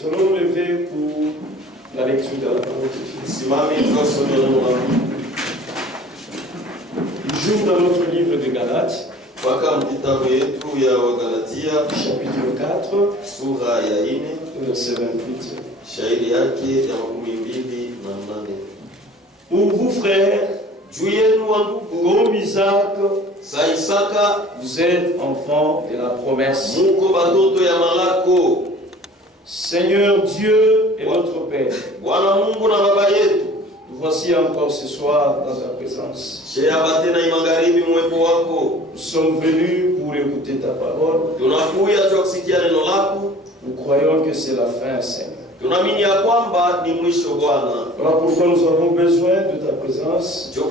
Nous allons lever pour la lecture de la parole de Dieu. Toujours dans notre livre de Galates, chapitre 4, verset 28. Pour vous, frères, comme Isaac, vous êtes enfants de la promesse. Seigneur Dieu et notre Père, nous voici encore ce soir dans ta présence. Nous sommes venus pour écouter ta parole. Nous croyons que c'est la fin, Seigneur. Voilà pourquoi nous avons besoin de ta présence pour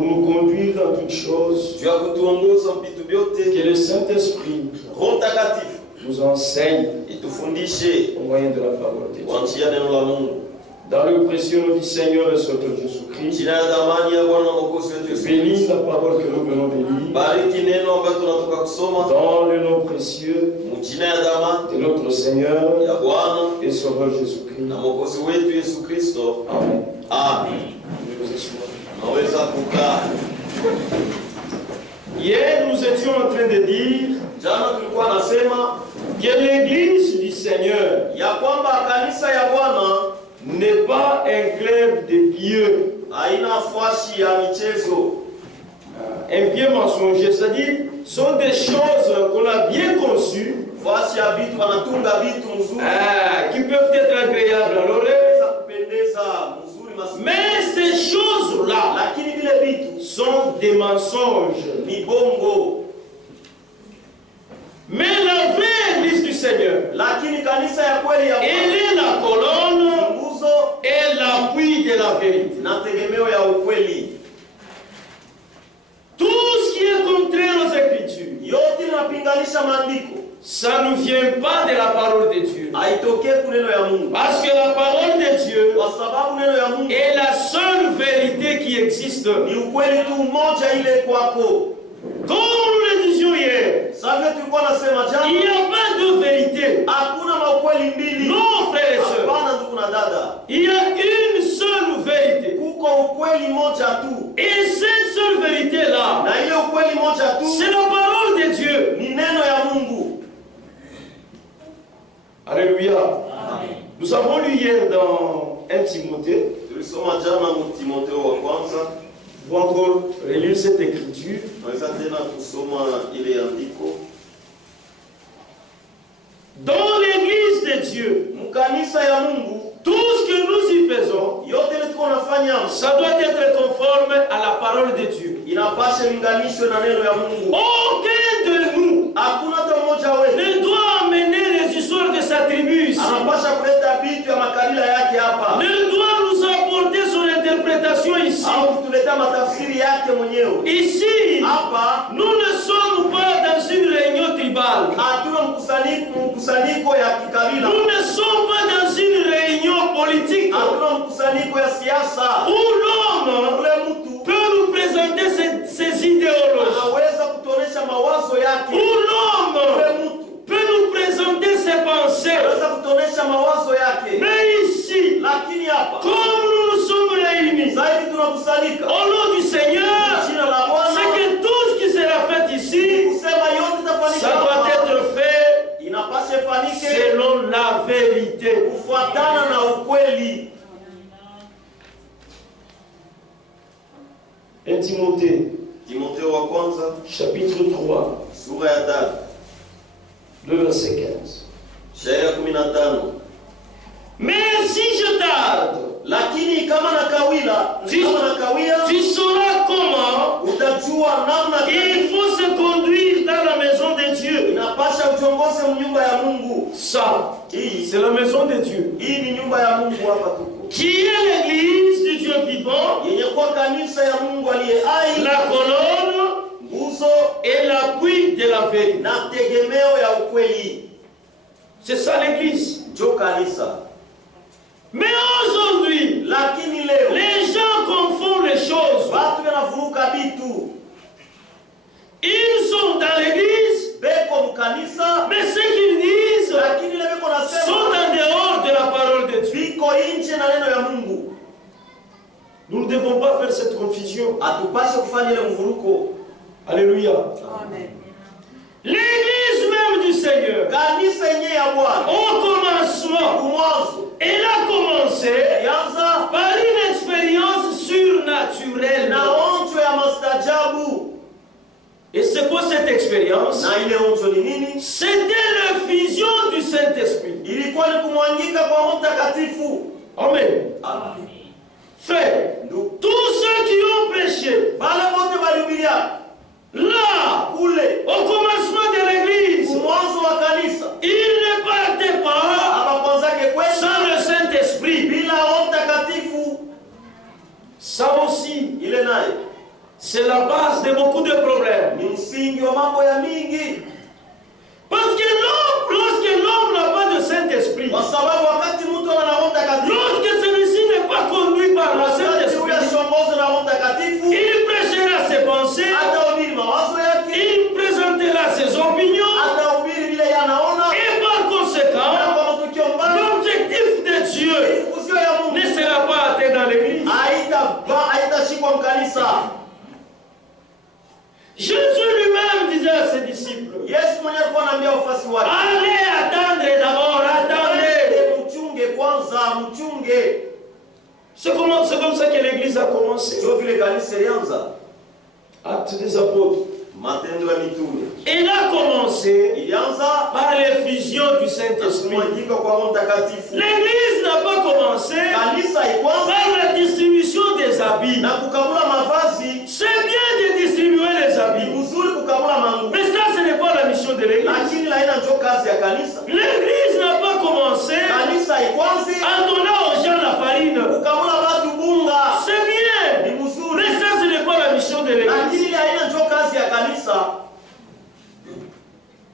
nous conduire dans toutes choses. Que le Saint-Esprit nous enseigne au moyen de la parole de Dieu. Dans le précieux nom du Seigneur et Sauveur Jésus-Christ, bénis la parole que nous venons de lire. Dans le nom précieux de notre Seigneur et Sauveur Jésus-Christ. Amen. Amen. Hier, nous étions en train de dire que l'église du Seigneur n'est pas un club de pieux. Un pieux mensonger, c'est-à-dire, sont des choses qu'on a bien conçues, qui peuvent être agréables à l'oreille. Mais ces choses-là sont des mensonges. Mais la vraie église du Seigneur, elle est la colonne et l'appui de la vérité. Tout ce qui est contraire aux Écritures, ça ne vient pas de la parole de Dieu. Parce que la parole de Dieu est la seule vérité qui existe. Comme nous le disions hier, il n'y a pas de vérité. Non, frères et sœurs. Il y a une seule vérité. Et cette seule vérité-là, c'est la parole de Dieu. Alléluia. Amen. Nous avons lu hier dans 1 Timothée. Vous encore relire cette écriture. Dans l'église de Dieu, tout ce que nous y faisons, ça doit être conforme à la parole de Dieu. Aucun de nous ne doit amener les histoires de sa tribu ici. Ne doit nous apporter son interprétation ici. Ici, nous ne sommes pas dans une réunion tribale. Nous ne sommes pas dans une réunion politique où l'homme peut nous présenter ses idéologies. Où l'homme peut nous présenter ses pensées. Mais ici, comme nous nous sommes réunis au nom du Seigneur, c'est que tout ce qui sera fait ici, ça doit être fait selon la vérité. 1 Timothée, chapitre 3, le verset 15. Mais si je tarde, tu sauras comment il faut se conduire dans la maison de Dieu. Ça, c'est la maison de Dieu, qui est l'église du Dieu vivant, la colonne et l'appui de la vérité. C'est ça l'église. Mais aujourd'hui, les gens confondent les choses. Ils sont dans l'église, mais ce qu'ils disent, confusion. Atupashe kufanya ile mvuruko. Alléluia. Amen. L'église même du Seigneur, Kanisa yenyewe ya Bwana au commencement, mwanzo elle a commencé yanza par une expérience surnaturelle. na onjo ya mastajabu. Et c'est quoi cette expérience? Na ile onjo ni nini? C'était l'effusion du Saint-Esprit. Ilikuwa ni kumwangika kwa Roho Mtakatifu. Amen. Amen. Frère, tous ceux qui ont prêché, Bale wote walihubiria là, kule au commencement de l'église, mwanzo wa kanisa, ils ne partaient pas abakwanzake kwenda sans le Saint-Esprit. bila Roho Mtakatifu. Ça aussi, Ile naye c'est la base de beaucoup de problèmes. ni msingi wa mambo ya mingi, Parce que l'homme, lorsque l'homme n'a pas de Saint-Esprit, kwa sababu wakati mtu ana Roho Mtakatifu, lorsque celui-ci n'est pas conduit par le wakati Saint-Esprit, ule ashongozwe na Roho Mtakatifu, il prêchera ses pensées, atahubiri mawazo yake, il présentera ses opinions, atahubiri vile yanaona, et par na conséquent, kwa matukio mbaya l'objectif de Dieu ifukuzio ya Mungu ne sera pas atteint dans l'église. haitashikwa mkanisa. Jésus lui-même disait à ses disciples, Yesu mwenyewe alikuwa anaambia wafuasi wake, allez attendre d'abord, attendez. mchunge kwanza, mchunge. C'est comme ça que l'église a commencé. Sio vile kanisa ilianza. Actes des apôtres. Matendo ya Mitume Il a commencé ilianza par l'effusion du Saint-Esprit. kumwangika kwa Roho Mtakatifu. L'église n'a pas commencé Kanisa ikwanza par la distribution des habits. na kukabula mavazi. C'est bien de distribuer les Ni habits, mzuri kukabula manguo, mais ça ce n'est pas la mission de l'église. lakini laina njo kazi ya kanisa. L'église n'a pas commencé Kanisa ikwanzi en donnant aux gens la farine. kukabula watu bunga, C'est bien, ni mzuri, mais ça ce n'est pas la mission de l'église. lakini laina njo kazi ya kanisa.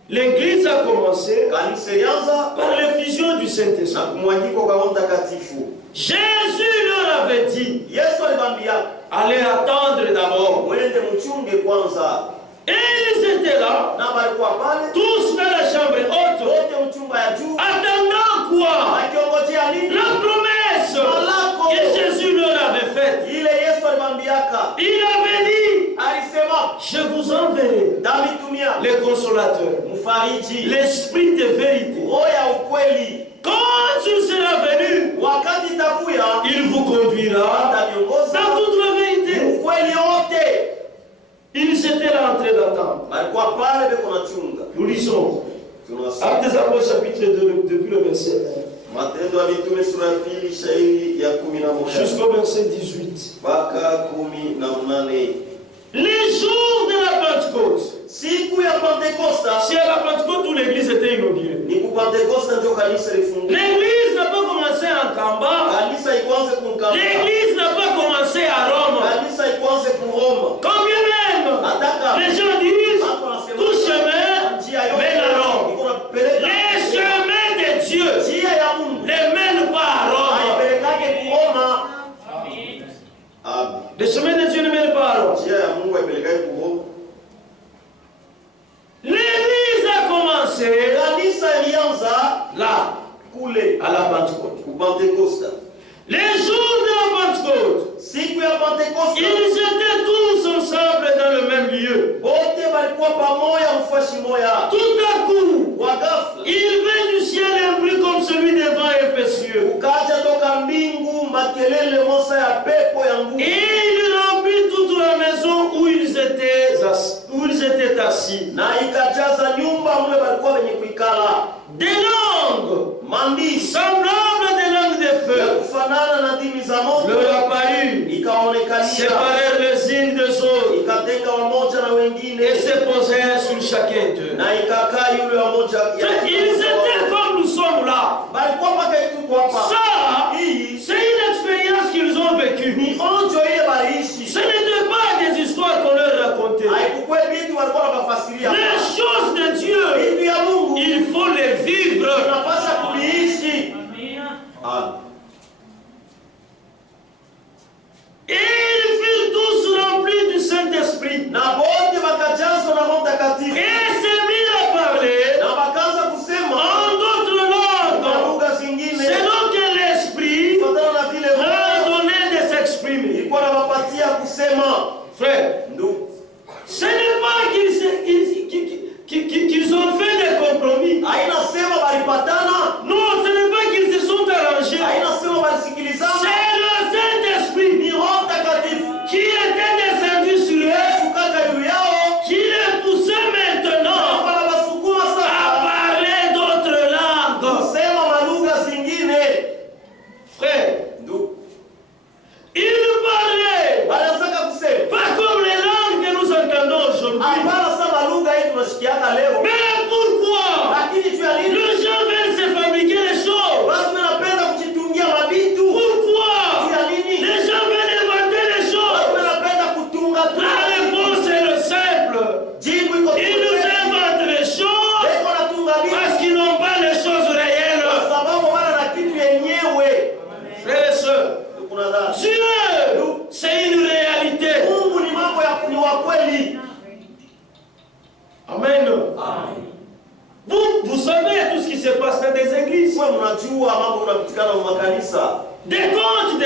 L'église a commencé Kanisa ilianza par l'effusion du na Saint-Esprit. kumwangika kwa Roho Mtakatifu. Jésus leur avait dit, Yesu alibambia allez attendre d'abord. mwende mchunge kwanza, Et ils étaient là, na balikuwa pale tous dans la chambre haute, wote mchumba ya juu attendant quoi? akiongojea nini? La promesse que Jésus leur avait faite. Ile Yesu alimwambiaka, Il avait dit, alisema je vous enverrai ndamitumia les consolateurs, mfariji, l'esprit de vérité. roho ya ukweli. Quand il sera venu, Wakati itakuya il vous conduira ataviongoza dans toute la vérité. ukweli wote. Ils étaient là en train d'attendre. Balikuwa pale beko na chunga. Nous lisons Tunasoma Actes des Apôtres chapitre 2 depuis le verset Matendo ya Mitume sura ya pili shairi ya 1 11 jusqu'au verset 18. mpaka 18. Les jours de la Pentecôte. Siku ya Pentekosta, C'est à la Pentecôte où l'église était inaugurée. ni ku Pentekosta ndio kanisa lifunguka. L'église n'a pas commencé en Kamba. Kanisa ikwanze kumkamba. L'église n'a pas commencé à Rome. Kanisa ikwanze ku Roma. Combien même Nataka les gens disent watu wanasema tout chemin njia yote mène à Rome. iko napeleka Les chemins de Dieu njia ya Mungu ne mènent pas à Rome. haipelekake ku Roma. Amen. Les chemins de Dieu ne mènent pas à Rome. Njia ya Mungu haipelekake ku Roma. L'église a commencé Kanisa ilianza là, kule à la Pentecôte. ku Pentekosta. Les jours de la Pentecôte, Siku ya Pentekosta ils étaient tous ensemble dans le même lieu. wote walikuwa pamoja mfashi moya. Tout à coup, Kwa ghafla il vint du ciel un bruit comme celui des vents impétueux. ukaja toka mbingu makelele mosa ya pepo ya nguvu. Et il remplit toute la maison où ils étaient assis. Na ikajaza nyumba mle walikuwa wenye kuikala. Des langues Mambisi semblables à des langues de ya feu kufanana na ndimi za moto leur apparurent, ikaonekania, séparèrent les unes des autres ikatenga wamoja na wengine et se posèrent sur chacun d'eux. na ikakaa yule wamoja ya Ils étaient comme nous sommes là. balikuwa mpaka ituko hapa. Ça, Hii c'est une expérience qu'ils ont vécue. ni onjo ile baliishi, Ce n'était pas des histoires qu'on leur racontait. haikukuwa vitu walikuwa wanafasiria. Les choses de Dieu, Vitu ya Mungu il faut les wewe mnajua mambo unapitikana kwa makanisa. Des comptes.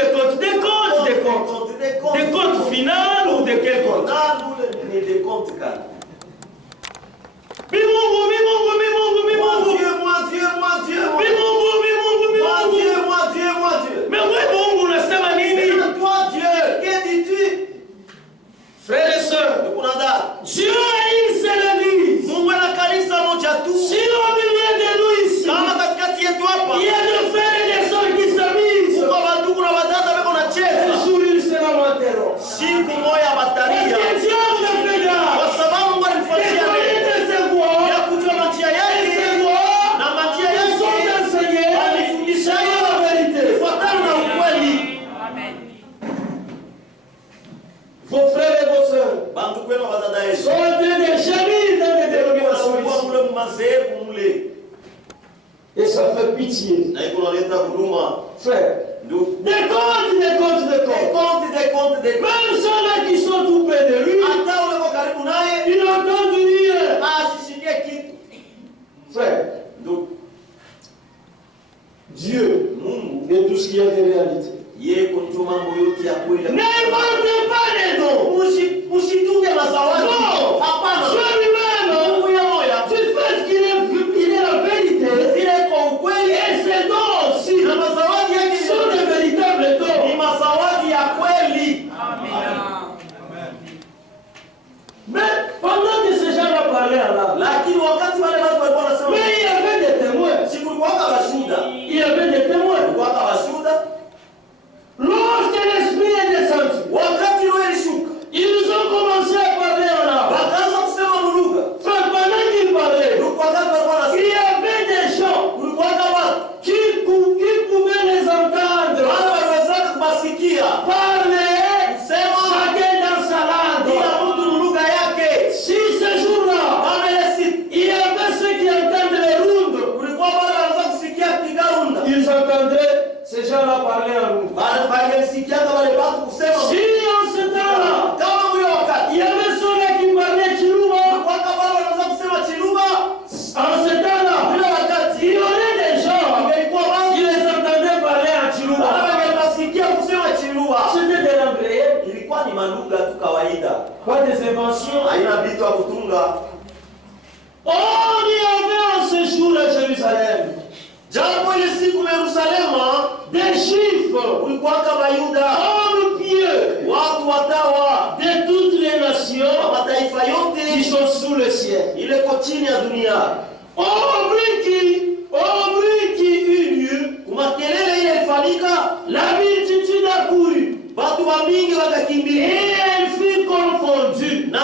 Des comptes finales ou de quel compte? Ni des comptes kani. Mimungu. Mais ouais, Mungu unasema nini? Toi Dieu, que dis-tu? Frères et sœurs, Dieu a une seule église. Mungu ana kanisa moja tu. Si au milieu de nous ici, Kama katikati yetu hapa, il y a des frères et des sœurs qui s'amusent. Mungu wandugu na wadada wako na Un cheza. jour il sera m'interrompre. Siku moja Parce batalia. que Dieu me fait grâce. Kwa sababu Mungu De alifanyia connaître ses voies, ya kujua njia et yake ses voies na njia ils sont yake enseignés alifundisha selon la vérité. kufuatana na ukweli. Vos frères et vos sœurs Bantu kwenu wadada yetu. sont en train de gémir dans les dénominations Kwa ici. mule mazehebu mule. Et ça fait pitié. Na iko naleta huruma. Frère, Ndio. des comptes. Même ceux-là qui sont tout près de lui, Hata ule kwa karibu naye ils n'entendent rien. asisikie kitu. Frère, Ndio. Dieu Mungu est tout ce qu'il y a de réalité. yeye kunjua mambo yote ya kweli. N'inventez pas les dons. Usitunge mazawadi. Non. Hapana. Dieu lui-même, Mungu ya moya. du fait qu'il est la vérité, Vile kwa ukweli et ses dons aussi na mazawadi yake sont des véritables ni dons. mazawadi ya kweli. Mais pendant que ces gens-là parlaient en langue, Lakini wakati wale watu walikuwa wanasema mais il y avait des témoins. sikulikuwa bashuhuda. Il y avait des témoins. Kulikuwa bashuhuda. Lorsque l'esprit est descendu, Wakati roho ilishuka, ils ont commencé à parler en langue. wakaanza kusema lugha. Frère, pendant qu'ils parlaient, Kulikuwa wakati walikuwa il wanasema y avait des gens kulikuwa watu qui pouvaient les entendre wale waliweza kubasikia. parler, Sema chacun dans sa langue. kila mtu lugha yake. Si ce jour-là, Kama ile siku il y avait ceux qui entendent les rondes, kulikuwa wale waliweza kusikia kigarunda. ils entendaient ces gens-là parler en ronde. Walisikia wale watu kusema Si en ce temps-là, kama huyo wakati il y avait ceux-là qui parlaient Chiluba, kulikuwa wale waliweza kusema chiluba. en ce temps-là, Ule wakati il y aurait des gens ingelikuwa watu qui les entendaient parler en Chiluba. wale wangesikia kusema chiluba. C'était des Anglais, Ilikuwa ni malugha tu kawaida. pas des inventions. Haina vitu ya kutunga. On y avait en ce jour à Jérusalem Japo ile siku Yerusalema des Juifs, kulikuwa kama Yuda, hommes pieux watu watawa de toutes les nations wa mataifa qui yote sont sous le ciel. ile ko chini ya dunia. Au bruit qui eut lieu, Kumakelele ile ilifanyika, la multitude accourut watu wa mingi et wakakimbia elle fut confondue. na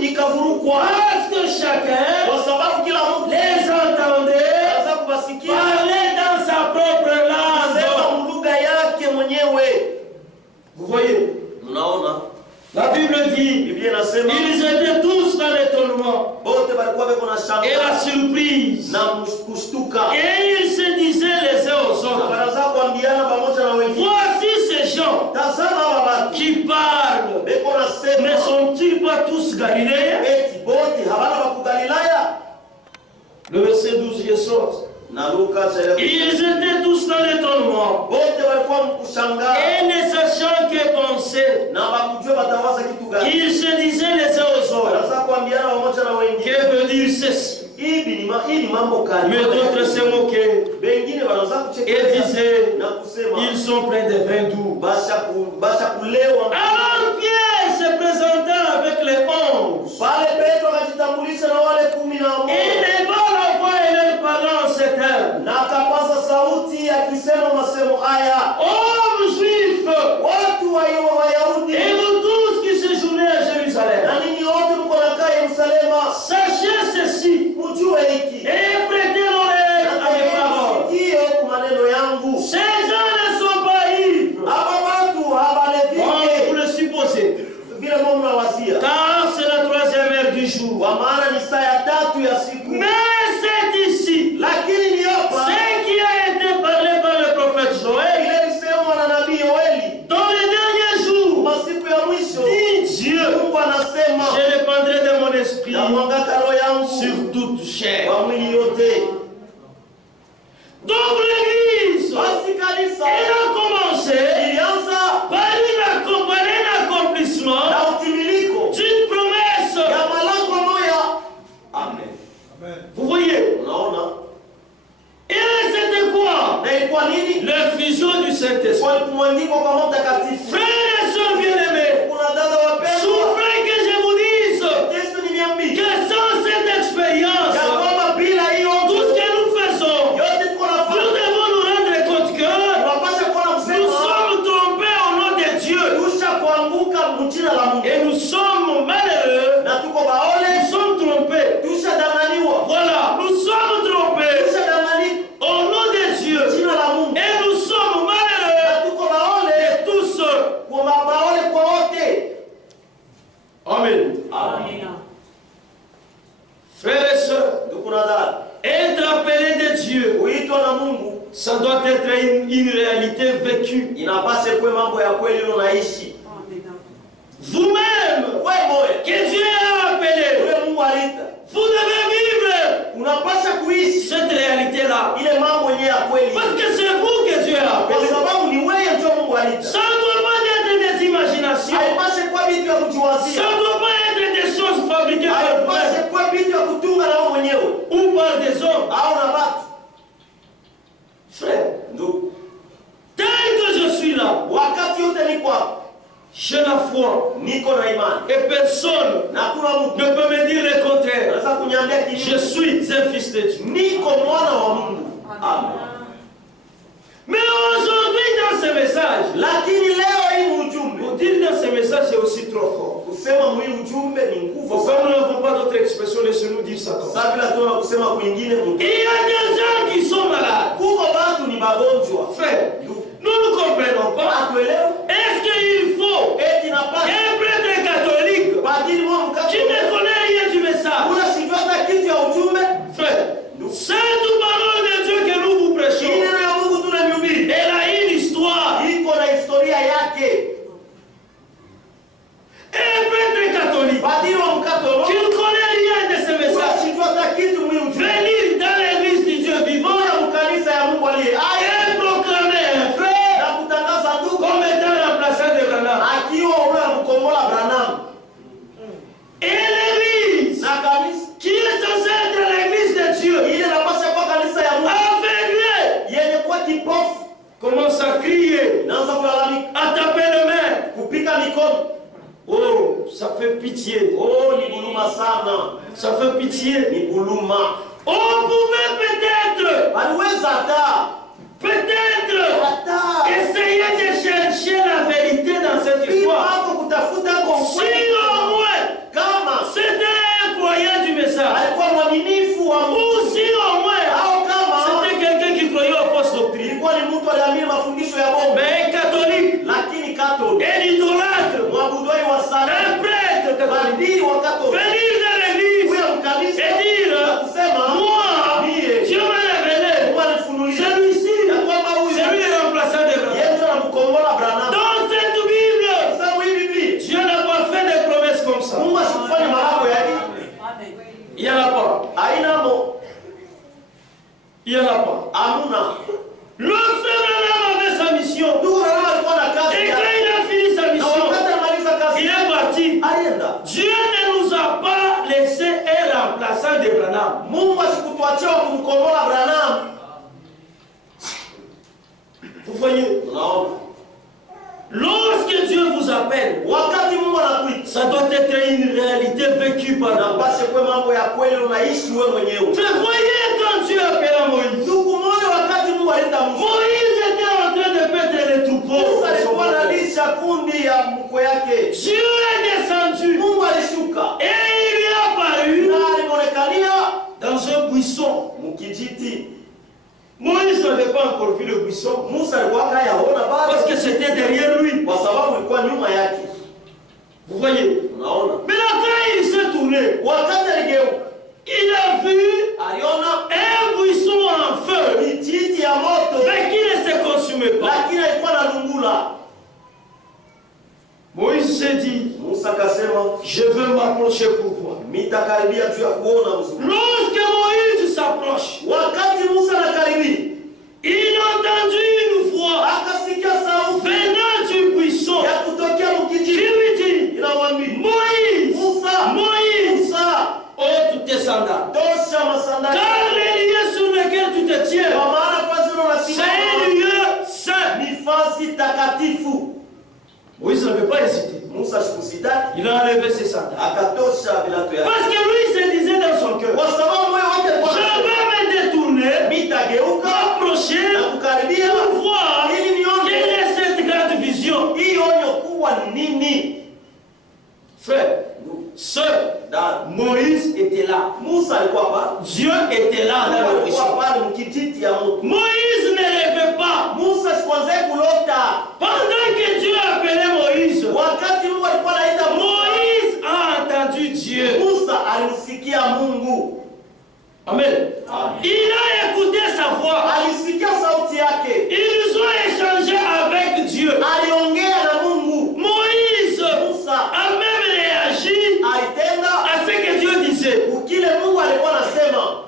ikavurukwa, Parce que chacun kwa sababu kila mtu les entendait anaweza kubasikia parler dans sa propre langue. sema lugha yake mwenyewe. Vous voyez, Mnaona la Bible dit, Biblia inasema ils étaient tous dans l'étonnement wote walikuwa wako na et shanga la surprise. na kushtuka, Et ils se disaient les uns aux na autres, wanaanza kuambiana pamoja na wengine, voici ces gens tazama hawa watu qui parlent. beko nasema Ne sont-ils pas tous Galiléens? eti boti habana wa Galilaya. Le verset 12 y sort. Na Luka Ils étaient tous dans l'étonnement wote walikuwa mkushangaa et ne sachant que penser, na wakujua watawaza kitu gani. ils se disaient les uns aux autres, Wanaanza kuambiana pamoja na wengine, que veut dire ceci? hii ni mambo kali. Mais d'autres se moquaient Wengine wanaanza et kucheka disaient, na kusema ils sont pleins de vin doux. basha kulewa. Alors Pierre se présentant avec les 11 Pale Petro akajitambulisha na wale 11 et levant la voix et leur parlant en ces termes. na akapaza sauti akisema masemo haya, Hommes juifs, watu wa Wayahudi et vous tous qui séjournez à Jérusalem, na ninyi wote mko nakaa Yerusalema, sachez ceci mjue hiki et prêtez l'oreille à mes paroles. sikio kwa maneno yangu. Ces gens ne sont pas ivres, Hapa watu comme habalevike vous le supposez, vile Mungu anawazia, car c'est la troisième heure du jour. kwa maana ni saa ya 3 ya siku. Mais c'est ici Lakini ni hapa ce qui a été parlé par le prophète Joël ile isemwa na nabii Yoeli dans les derniers jours. kumwangikwa kwa Roho Mtakatifu. Frères et sœurs bien-aimés, Kuna dada wapendwa, souffrez que je vous dise Yesu niambie que sans cette expérience, ya kwamba bila hiyo tout ce que nous faisons, yote tuko nous nafanya, devons nous rendre compte que tunapaswa kuona nous msemo sommes trompés au nom de Dieu tusha kuanguka mjina la Mungu et nous sommes malheureux, na tuko baole, nous sommes trompés. tusha damaniwa, Voilà, nous sommes trompés tusha damani au nom de Dieu jina la Mungu et nous sommes na malheureux tuko baole de tous. kwa baole kwa wote. Amen. Amen. Frères et sœurs, Ndugu na dada, être appelé de Dieu, kuitwa na Mungu ça doit être une réalité vécue. inapaswa kuwa mambo ya kweli unaishi. Vous-même, Wewe moyo que Dieu a appelé, wewe Mungu alita, vous devez vivre unapaswa kuishi cette réalité-là. ile mambo yenyewe ya kweli, Parce que c'est vous que Dieu a kwa appelé. sababu ni wewe ndio Mungu alita. Ça ne doit pas être des imaginations. Haipaswi kuwa vitu ya Ça kujiwazia, ne doit pas être des choses fabriquées par vous-même haipaswi kuwa vitu ya kutunga na wewe mwenyewe ou par des hommes. au na watu. Frère, Ndugu, tel que je suis là, wakati yote niko hapa, j'ai la foi. niko na imani Et personne na kuna mtu ne peut me dire le contraire. anaweza kuniambia Je kinyume. suis un fils de Dieu. Niko mwana wa Mungu. Amen. Mais aujourd'hui, dans ce message, Lakini leo hii ujumbe, pour dire dans ce message, c'est aussi trop fort. kusema mwili ujumbe ni nguvu Comme sana. nous n'avons pas d'autre expression, laissez-nous dire ça comme ça. Sasa bila tuna kusema kwingine Il y a des gens qui sont malades. kuko watu ni magonjwa. Frère, nous ne comprenons pas. Hatuelewi Est-ce qu'il faut eti napata qu'un prêtre catholique padri mwa qui mkati ne connaît rien du message, unasijua hata kitu ya ujumbe, frère, cette parole de Dieu que nous vous hii prêchons, neno ya Mungu tunamhubiri elle a une histoire. iko na historia yake. Un prêtre catholique Padri wa qui Mkatoliki ne connaît rien de ce message, unasijua hata kitu mwa ujumbe, venir dans l'église du Dieu vivant bora mkanisa ya Mungu aliye hai et proclamer un frère na kutangaza ndugu comme étant remplaçant de Branham. akiwa ule mkombola Branham Et l'église na kanisa qui est censée être l'église de Dieu, ile napasha kwa kanisa ya Mungu aveuglée, yenye kuwa kipofu commence à crier, naanza kulalamika, à taper les mains. kupika mikono. Oh, ça fait pitié. Oh, ni buluma sana, Ça fait pitié. ni buluma. On pouvait peut-être Aliweza hata essayer de chercher la vérité dans cette histoire. hapo kutafuta Si au moins kama c'était un croyant du message, alikuwa mwaminifu wa Mungu ou si au moins au kama c'était quelqu'un qui croyait aux fausses doctrines. ilikuwa ni mtu aliamini mafundisho ya Mungu, Mais un catholique, lakini Katoliki, un idolâtre, mwabudoi wa un sanamu, prêtre catholique, badii wa Katoliki, venir dans l'église huyo mkanisa et dire, na kusema moi, mie Dieu m'a révélé, Mungu alifunulia celui-ci, ya kwamba huyu c'est lui le remplaçant de Branham. Yesu anamkombola Branham. Dans cette Bible, Sasa hii Biblia Dieu n'a pas fait des promesses comme ça. Mungu asikufanye malango ya dini. Il n'y en a pas. Hainamo, Il n'y en a pas. hamuna. Le frère Branham avait sa mission. Ndugu Branham alikuwa na kazi Et yake. quand il a fini sa Na mission, wakati alimaliza kazi il est parti. alienda. Dieu ne nous a pas laissé un remplaçant de Branham. Mungu asikutuachia kumkombola Branham. Vous voyez, Unaona? lorsque Dieu vous appelle, Wakati Mungu anakuita, ça doit être une réalité vécue par nous. unapaswa kuwa mambo ya kweli unaishi wewe mwenyewe. Vous voyez quand Dieu appela Moïse, Ndugu mmoja wakati Mungu alita Musa, Moïse était en train de paître les troupeaux. Musa alikuwa analisha kundi ya mkwe yake. Dieu est descendu Mungu alishuka et il lui a apparu na alimonekania dans un buisson. mkijiti. Moïse n'avait pas encore vu le buisson Musa alikuwa hayaona parce bado que c'était derrière lui. kwa sababu ilikuwa nyuma yake. Vous voyez. Unaona? Mais là, quand il s'est tourné, Wakati aligeuka, il a vu aliona un buisson en feu, kijiti ya moto, mais qui ne se consumait pas. lakini alikuwa na lungula. Moïse s'est dit, Musa akasema, je veux m'approcher pour voir. mitakaribia juu ya kuona uzuri. Lorsque Moïse s'approche, Wakati Musa anakaribia, il a entendu une voix akasikia sauti venant du buisson ya kutokea qui mkijiti. lui dit, Inamwambia, Moïse, Musa, Moïse, Musa, ôte tes sandales. tosha masandali. Car les lieux sur lesquels tu te tiens, Kwa maana fasi c'est unasimama un lieu saint. ni fasi takatifu. Moïse n'avait pas hésité. Musa shikusitaki, Il a enlevé ses sandales. akatosha vilato yake. Parce que lui se disait dans son cœur, Kwa sababu moyo wake alikuwa je anasema, vais me détourner, nitageuka m'approcher na kukaribia pour voir ili nione quelle est cette grande vision. hii onyo kubwa ni nini. Frère, seul Na Moïse était là. Musa alikuwa hapa, Dieu était là dans le alikuwa buisson. pale mkijiti ya Mungu. Moïse ne rêvait pas. Musa sikuanze kulota. Pendant que Dieu appelait Moïse, Wakati Mungu alikuwa anaita Musa, Moïse a entendu Dieu. Musa alimsikia Mungu. Amen. Il a écouté sa voix. Alisikia sauti yake. Ils ont échangé avec Dieu. Aliongea na Mungu. Moïse Musa a même réagi alitenda à ce que Dieu disait. ukile Mungu alikuwa anasema.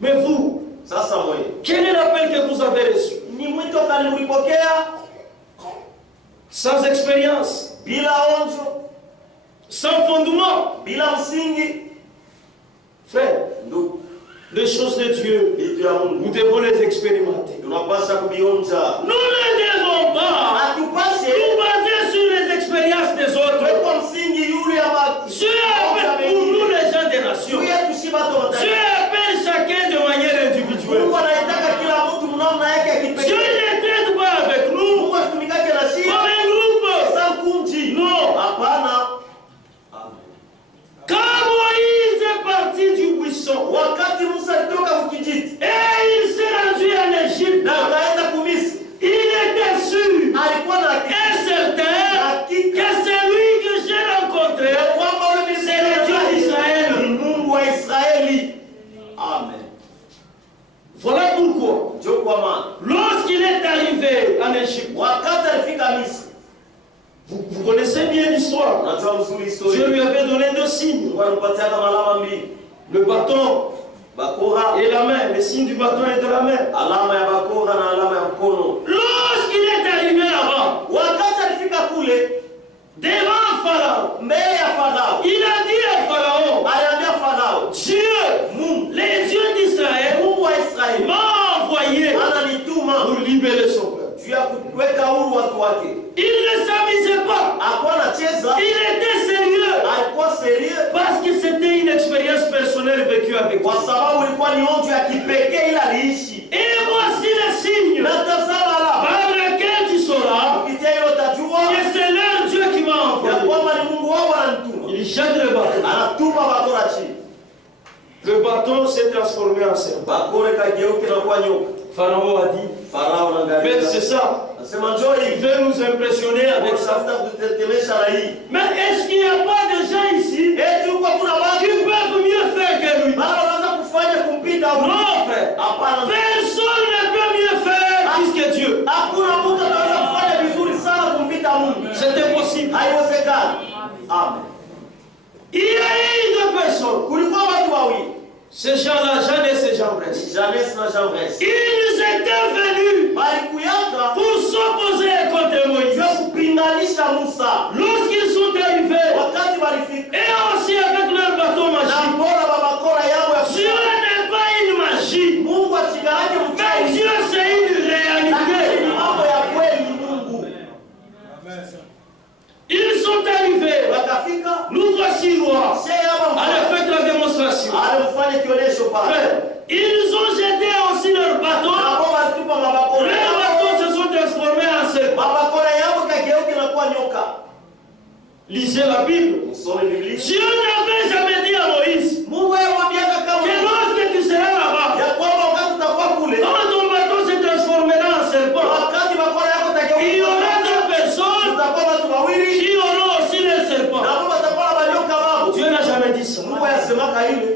Mais vous, Sasa mwe, quel est l'appel que vous avez reçu? ni mwito gani ulipokea? Sans expérience, Bila onjo, sans fondement. bila msingi. Frère, Ndugu, les choses de Dieu, vitu ya Mungu nous devons les expérimenter. tunapaswa kuvionja. Nous ne devons pas Hatupashe nous baser sur les expériences des autres. kwa msingi yule ama Dieu appelle pour nous les gens des nations. Tuye tushiba toka. Dieu appelle chacun de manière individuelle. Mungu anaitaka kila mtu mnamna yake ya Dieu kipekee. ne traite pas avec nous Mungu atumikake na shida comme un groupe. sa kunji. Non. Hapana. Quand Moïse est parti du buisson Wakati Musa alitoka kukijiti et il s'est rendu en Égypte, na akaenda Misri, il était sûr alikuwa na hakika et certain que celui que j'ai rencontré, kwamba ule Misri c'est le Dieu d'Israël. ni Mungu wa Israeli. Amen. Voilà pourquoi, Ndio kwa maana lorsqu'il est arrivé en Égypte, wakati alifika Misri, vous connaissez bien l'histoire. unajua mzuri Dieu historia. lui avait donné deux signes, Mungu alimpatia kama alama mbili. le bâton Bakora, et la main, le signe du bâton et de la main. alama ya bakora na alama ya mkono. Lorsqu'il est arrivé là-bas, Wakati alifika kule devant Pharaon, mbele ya Farao, il a dit à Pharaon, aliambia Farao, Dieu, Mungu, les dieux d'Israël, Mungu wa Israeli m'a envoyé ananituma pour libérer son peuple. juu ya kuweka huru watu wake. Il ne s'amusait pas, Hakuwa anacheza, il était sérieux, alikuwa sérieux parce que c'était une expérience personnelle vécue avec kwa Dieu. sababu ilikuwa ni onjo ya kipekee ila aliishi. Et voici le signe Na tazama la par lequel tu sauras kupitia hilo utajua que c'est leur Dieu qui m'a ya envoyé. kwamba ni Mungu wao ananituma. Il jette le bâton. Anatuma bakora chini, Le bâton s'est transformé en serpent. bakora kageuke na kuwa nyoka. Pharaon a dit, Farao mais anaangalia, c'est ça, anasema njoo il hivi, veut nous impressionner avec ça. tafuta kutetemesha na hii. Mais est-ce qu'il n'y a pas de gens ici Eti huko kuna qui watu peuvent mieux faire que lui? bado wanaweza kufanya kumpita huyu. Non, frère. Hapana, Personne ne peut mieux faire plus que Dieu. hakuna mtu anaweza kufanya vizuri sana kumpita Mungu. C'est impossible. Haiwezekani. Amen. Il y a eu deux personnes. Kulikuwa watu wawili, Ces gens-là, Jeanne et ces gens Bresse. Janesi na Jambres. Ils étaient venus Walikuyaka pour s'opposer contre Moïse. juu ya kupinganisha Musa. Lorsqu'ils sont arrivés, Wakati walifika et aussi avec leur bâton na magique, mbora babakora yao ya Dieu n'est pas une magie, Mungu achigarake mais mchawi, Dieu c'est une lakini réalité. ni mambo ya kweli Mungu. Ils sont arrivés, Wakafika nous voici rois, shehe hapa à la fête de la démonstration. alimfanya kionesho pale. Frère, ils ont jeté aussi leur bâton, Hapo walitupa mabakora leurs yao, bâtons se sont transformés en serpents. mabakora yao kageuke na kuwa nyoka. Lisez la Bible. Msome Biblia. Dieu n'avait jamais dit à Moïse Mungu alimwambia kama que lorsque tu seras là-bas, ya kwamba wakati utakuwa kule, quand ton bâton se transformera en serpent, wakati bakora yako il y aura tageuka, deux personnes tutakuwa watu wawili qui auront aussi les serpents. na hapo watakuwa na manyoka wao. Dieu n'a jamais dit ça. Mungu yasemaka ile.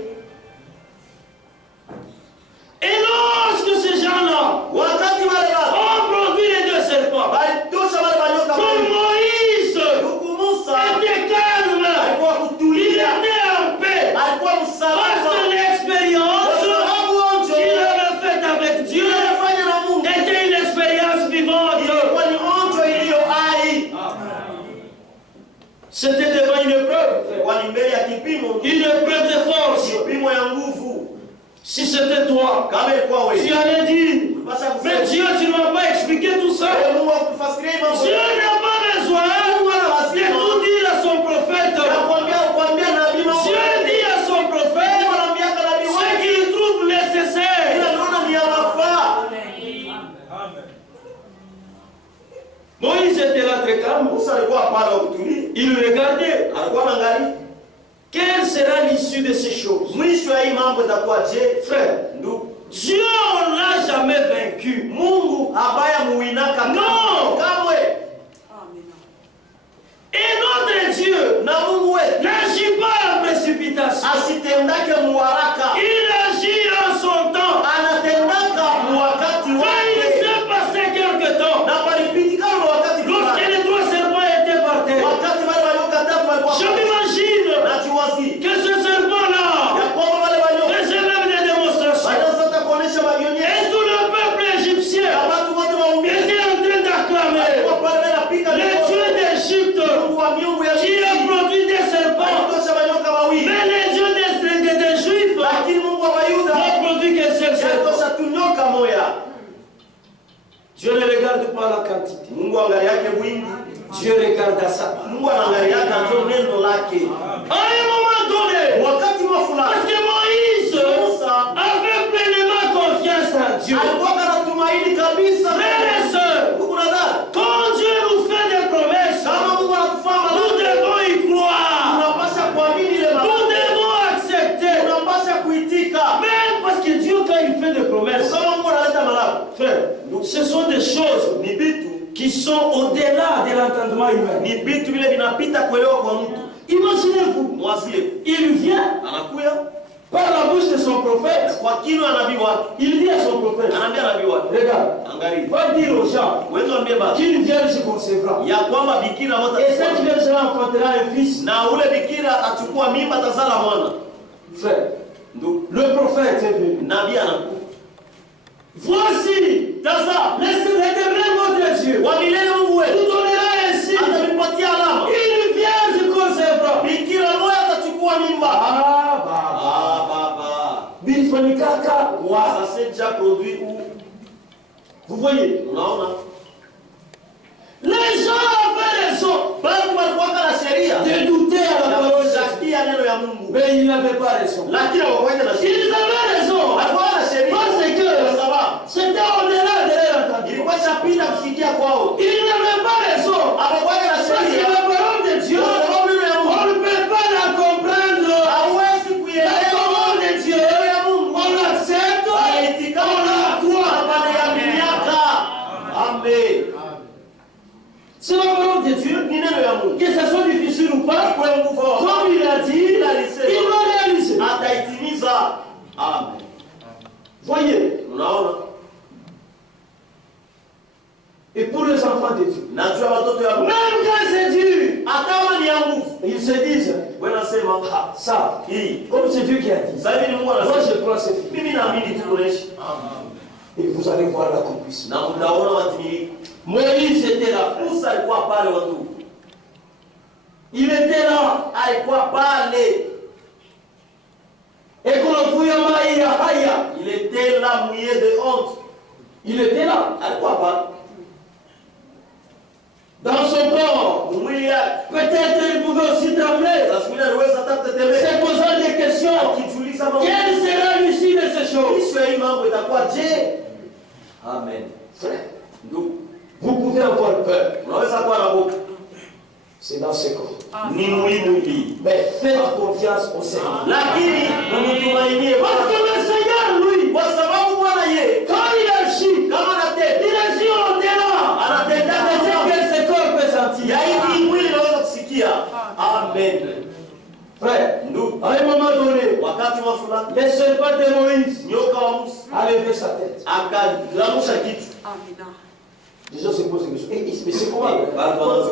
Et lorsque ces gens-là Wakati wale watu ont produit les deux serpents, walitosha wale manyoka comme wawili, Moïse huku Musa était calme, alikuwa il kutulia, était en paix, alikuwa parce msalama, que l'expérience kwa sababu onjo qu'il avait faite avec Dieu iliyofanya na Mungu était une expérience vivante. ilikuwa ni onjo iliyo hai. C'était devant une épreuve, Ilikuwa ni mbele ya kipimo, une épreuve de force. kipimo ya nguvu. Si c'était toi, Kama ilikuwa tu wewe, allais dire, ulipasha mais kusema Dieu, tu ne m'as pas expliqué tout ça. Mungu akufasika Moïse était là très calme. Musa alikuwa pale kutulia. Il regardait. Alikuwa anaangalia. Quelle sera l'issue de ces choses? Mwisho ya hii mambo itakuwa je? Frère, Ndugu, Dieu on l'a jamais vaincu. Mungu abaya muinaka Non. kamwe. Et notre Dieu Na Mungu wetu n'agit pas en précipitation. asitendake muharaka. Il agit en son temps. Anatendaka wakati Quand il wake. s'est passé quelque temps, Na palipitikana wakati lorsque fulani. les trois serpents étaient par terre, Wakati wale walioka tatu walikuwa je m'imagine na chiwazi. que ce serpent-là Ya kwamba wale walioka faisait même des démonstrations. wanaweza kuonesha maonyesho. Et tout le peuple égyptien Na watu wote waumini était en train d'acclamer kwa pale wanapika le Dieu d'Égypte Mungu wa miungu ya qui a produit des serpents. Alitosha wanyoka wawili. Mais les dieux des Juifs Lakini Mungu wa Wayuda n'ont produit qu'un seul serpent. alitosha tunyoka moya. Dieu ne regarde pas la quantité. Mungu angalia yake wingi. Dieu regarde à sa part. Mungu anaangalia ndio neno lake. À un moment donné, Wakati wa parce fulani que Moïse Musa avait pleinement confiance en Dieu. alikuwa anatumaini kabisa. Frères et sœurs, Ndugu na dada, quand Dieu nous fait des promesses, kama Mungu anatufanya nous devons y croire. tunapaswa kuamini ile Nous mambo. devons accepter. Tunapaswa kuitika. Même parce que Dieu, quand il fait des promesses, Kama Mungu analeta malako, frère, ce sont des choses ni vitu qui sont au-delà de l'entendement humain. ni vitu vile vinapita kuelewa kwa mtu. Imaginez-vous, Mwazie il vient anakuya par la bouche de son prophète, kwa kinywa ya nabii wake, il dit à son prophète, anaambia nabii wake, regarde, angalia, va dire aux gens wewe ambie basi qu'une vierge concevra. ya kwamba bikira Et cette mota vierge enfantera un fils. na ule bikira atachukua mimba atazala mwana. Frère, Ndugu, le prophète est venu. nabii anakuja. Voici, Tazama, l'Éternel votre Dieu wa milele Mungu wetu vous donnera ainsi atanipatia alama. une vierge concevra. Bikira moja atachukua mimba. Ah, baba. Ah, baba. Bifanikaka, wa. Ça s'est déjà produit où? Vous voyez, Unaona? les gens avaient raison Bado walikuwa na sheria de douter à la ya parole de Dieu. kushakia neno ya Mungu. Mais ils n'avaient pas raison. Lakini hawakuweka na sheria. Ils avaient raison. Walikuwa na sheria. Parce que Kwa sababu c'était au-delà de leur entendement. ilikuwa chapita kufikia kwao. Ils n'avaient pas raison. Hawakuweka na Parce que sheria. la parole de Dieu, Kwa sababu neno ya on Mungu ne peut pas la comprendre. hauwezi La kuielewa. parole de Dieu, Neno ya Mungu on l'accepte, unaitika on la croit. baada ya miaka. Amen. C'est la parole de Dieu. Ni neno ya Mungu. Que ce soit difficile ou pas, Kwa nguvu wao. comme il a dit, il va réaliser. Ataitimiza. Amen. Voyez, Unaona? et pour les enfants de Dieu, Najua watoto ya Mungu. même quand c'est dur, Akawa ni ya nguvu. ils se disent, Wewe unasema ah, ça, hii. comme c'est Dieu qui a dit, Sasa hivi ni Mungu moi anasema. je crois c'est fait. Mimi naamini tuoneshe. Et vous allez voir l'accomplissement. Na mtaona watimilifu. Moïse était là. Musa alikuwa pale watu. Il était là. Alikuwa pale. Et qu'on a fouillé Maïa, Haya. Il était là mouillé de honte. Il était là. Alikuwa pale. Dans son corps. Mwili yake. Peut-être il pouvait aussi trembler. Sasa mwili aliweza hata kutetemeka. Se posant des questions. Akijiuliza mambo. Quelle sera l'issue de ces choses? Kisha hii mambo itakuwa je? Amen. Frère, Ndugu, vous pouvez avoir peur. unaweza kuwa na hofu. C'est dans ce corps. Ni muhimu hii. Mais faites confiance au Seigneur. Lakini mtumainie Parce Bwana. que le Seigneur, lui, Kwa sababu Bwana yeye quand il agit, kama anatenda il agit au-delà anatenda de ce que ce corps peut sentir. ya hiki mwili inaweza kusikia. Amen. Frère, Ndugu, à un moment donné, wakati wa fulani le serpent de Moïse nyoka wa Musa a levé sa tête. akalamusha kitu. Les gens se posent des questions. Mais c'est quoi?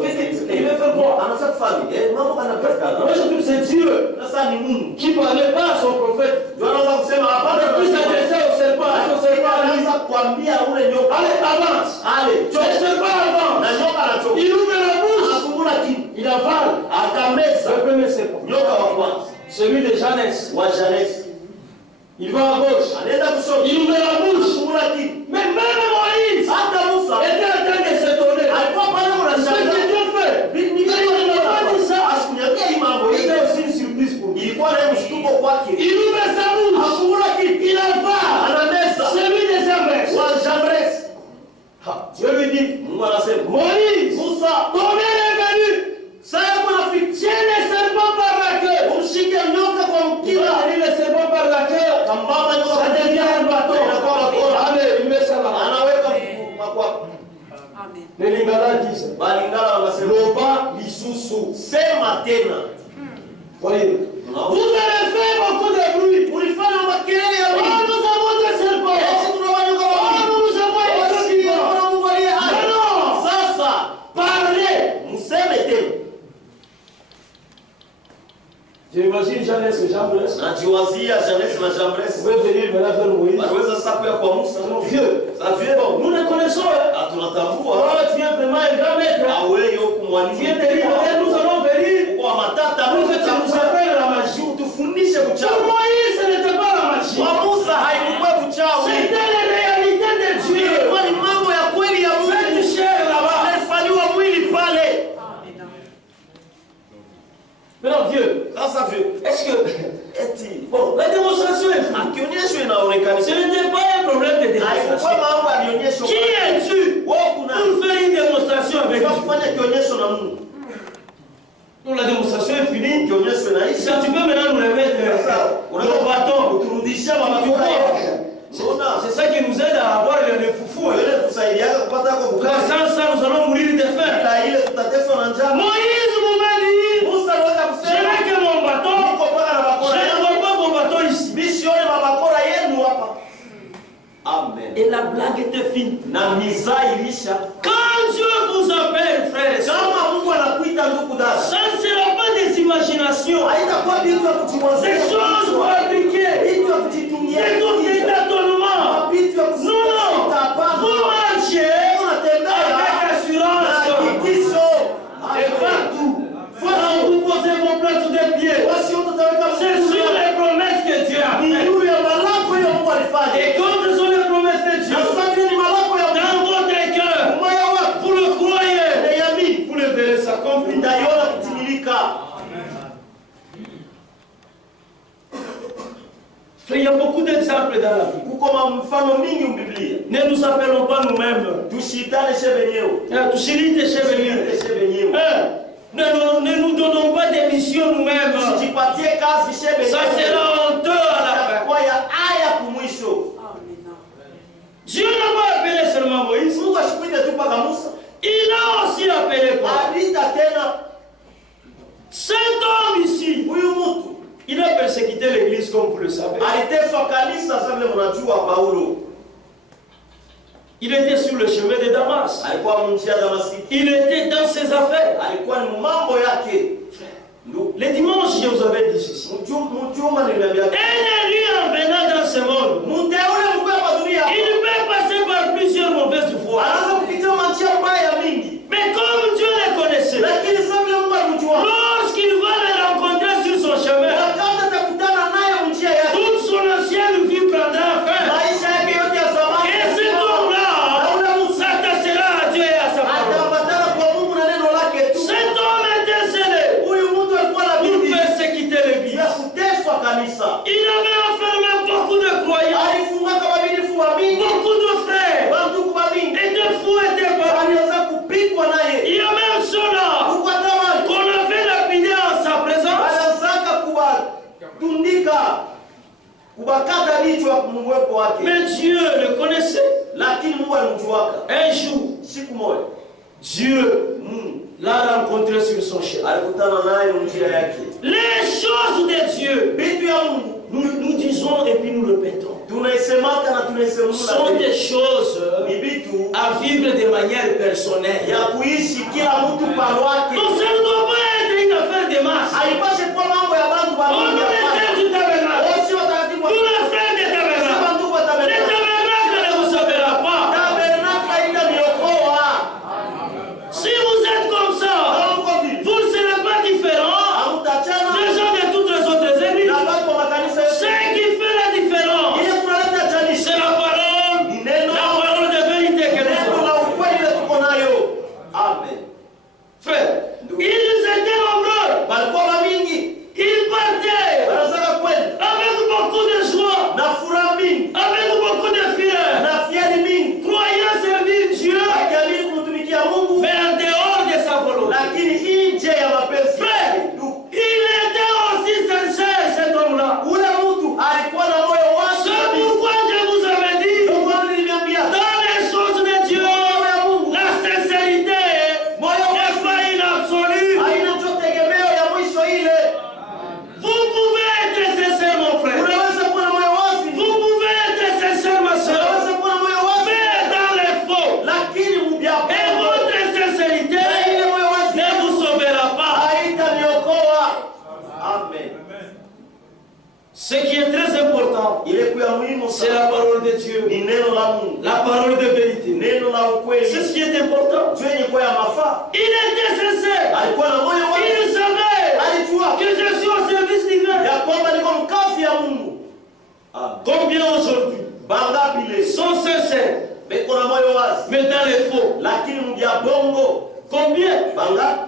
Qu'est-ce Il veut faire quoi? Anataka kufanya mambo Moi, anapatikana. je trouve que c'est Dieu Sasa ni Mungu. qui ne parlait pas à son prophète. Ndio anaweza kusema hapana, Il s'adressait au serpent, à son serpent. anaweza kuambia ule nyoka, Allez, avance. ale Le serpent avance. na nyoka anachoka. Il ouvre la bouche. Anafungula kitu. Il avale. Akameza Le premier serpent. nyoka wa kwanza Celui de Janès. wa Janesi. Il va à gauche. Anaenda kushoto. Il ouvre la bouche. Anafungula kitu. Mais même Moïse Hata Musa était en train de s'étonner. alikuwa pale Ce unashangaa. que Dieu fait. Ni Il n'a pas dit ça. Asikunyambia hii mambo hii. C'était aussi une surprise pour lui. Ilikuwa na mshtuko kwake. Il ouvre sa bouche. Afungula kitu. Il avale. Anameza Celui de Janès. wa Janesi. Dieu lui dit, Mungu anasema, Moïse, Balingala wanasema loba lisusu. sema tena. Voyez. Vous avez fait beaucoup de bruit. Ulifanya makelele ya Oh, nous avons des serpents. Oh, nous avons des serpents. Non. Sasa Parlez. mseme tena. J'imagine Jeannès et Jambres. Najiwazia Janesi na Jambres. Vous pouvez venir maintenant vers Moïse. Wanaweza sasa kuya kwa Musa. Vieux. Sa vieux. Nous les connaissons. Tunatambua. Oh, tu es vraiment un grand maître. Awe yoku mwalimu. Tu es terrible. Nous allons venir. Kwa matata Nous nous appelle la magie. tufundishe Pour uchawi. Moïse, ce n'était pas la magie. Kwa Musa haikuwa uchawi. C'était les réalités de Dieu. Ilikuwa ni mambo ya kweli ya Mungu. Cette chair là-bas. Alifanywa mwili pale. Maintenant, Dieu, Sasa vieux. est-ce que. Eti. Bon, la démonstration est finie. Akionyeshwa inaonekana. Ce n'était pas un problème de Haikuwa démonstration. mambo alionyeshwa. Qui es-tu Wewe kuna pour faire une démonstration avec Dieu? kufanya kionyesho na Mungu. Donc la démonstration est finie. Kionyesho na Si tu peux maintenant nous remettre nos bâtons. Turudishia mabakora yetu. C'est ça qui nous aide à avoir le foufou. Wewe tusaidiaga kupata kwa bukara. Sans ça, nous allons mourir de faim. Ila ile tutateswa na njaa. Moïse m'avait dit, Musa aliweza je kusema n'ai que mon bâton. niko paka na bakora. Je ne vois pas vos bâtons ici. Bisione mabakora yenu hapa. Amen. Et la blague était finie. Na mizaa ilisha. Quand Dieu vous appelle, frères et sœurs, Kama Mungu anakuita ndugu dada. ça ne sera pas des imaginations, Haitakuwa vitu vya kujiwazia. des choses fabriquées, Vitu vya kujitumia. des trucs d'étonnement. Vitu vya Non, kusita hapa. vous marchez Unatembea avec na assurance. hakikisho. Et partout, quand vous posez vos plats sous des pieds, Wasi wote utaweka c'est mzuri. sur les promesses que Dieu a Ni faites. juu ya malako ya Mungu alifanya. Et comme ce sont les promesses de Dieu, Na sasa ni malako ya Mungu. dans votre cœur, Moyo wako vous le croyez, unayamini. vous le verrez s'accomplir. Utaiona kutimilika. Il y a beaucoup d'exemples dans la Bible. Kuko mfano mingi mbiblia. Ne nous appelons pas nous-mêmes. Tushitane shebenyewe. Tusilite chez Tushitane shebenyewe. Ne nous donnons pas des missions nous-mêmes. Tusijipatie kazi shebenyewe. Ça sera honteux à la fin. Kwa ya aya kumwisho. Dieu n'a pas appelé seulement Moïse. Mungu ashikuite tu paka Musa. Il a aussi appelé Paul. Alita tena Cet homme ici, huyu mtu il a persécuté l'église comme vous le savez. aliteswa kanisa sasa vile mnajua Paulo. Il était sur le chemin de Damas. Alikuwa mjia Damasiki. Il était dans ses affaires. Alikuwa ni mambo yake. Les dimanches, je vous avais dit ceci. Mjuma niliambia. Un élu en venant dans ce monde, Mteule mkuu hapa dunia. il peut passer par plusieurs mauvaises voies. Anaanza kupitia njia mbaya mingi. Mais comme Dieu les connaissait, Lakini sasa vile Mungu alimjua. lorsqu'il va les rencontrer sur son chemin, Wakati atakutana naye njia yake. toute son ancienne vie prendra fin. Maisha yake yote ya zamani. Et cet homme-là s'attachera à Dieu et à sa parole. Ataambatana kwa Mungu na neno lake tu. Cet homme était scellé Huyu mtu alikuwa na pour bidii persécuter l'église. ya kuteswa kanisa. Il avait enfermé beaucoup de croyants, Alifungaka wabinifu wa mingi. beaucoup de frères, Banduku wa mingi. et des fous étaient parmi. Waliweza kupikwa naye. Il y a même ceux-là Kupata watu. qu'on avait lapidé en sa présence. Anazaka kubatundika. Kubakata vichwa kumwepo wake. Mais Dieu le connaissait. Lakini Mungu alimjuaka. Un jour, Siku moja Dieu l'a rencontré sur son chemin. alikutana naye njia yake. Les choses de Dieu, Vitu ya Mungu nous disons et puis nous répétons, tunaisemaka na tunaisemula. sont des choses Ni vitu à vivre de manière personnelle. ya kuishi kila mtu kwa wake. Donc ça ne doit pas être une affaire de masse. Haipashe kuwa mambo ya bantu wa On mingi. est les frères du tabernacle. Wote watakatifu wa Tous les frères des tabernacles. bantu wa Le tabernakulo. tabernacle ne vous sauvera pas. Tabernakulo haitaniokoa. Si vous êtes comme ça, Mungu vipi? vous ne serez pas différent Hamtachana des gens de toutes les autres églises. na watu wa makanisa yote. Ce qui fait la différence, Ile kunaleta chanisho. c'est la parole, Ni neno. la parole de vérité que nous Neno avons. la ukweli ile tuko nayo. Amen. Frère, La parole de vérité. Neno la ukweli. C'est ce qui est important. Juu yenye kwa ya mafaa. Il était sincère. Alikuwa na moyo wazi. Il savait Alijua que je suis au service divin. ya kwamba niko mkazi ya Mungu. Combien aujourd'hui Bangapi leo sont sincères, beko na moyo wazi, mais dans les faux? lakini mja bongo. Combien? Bangapi?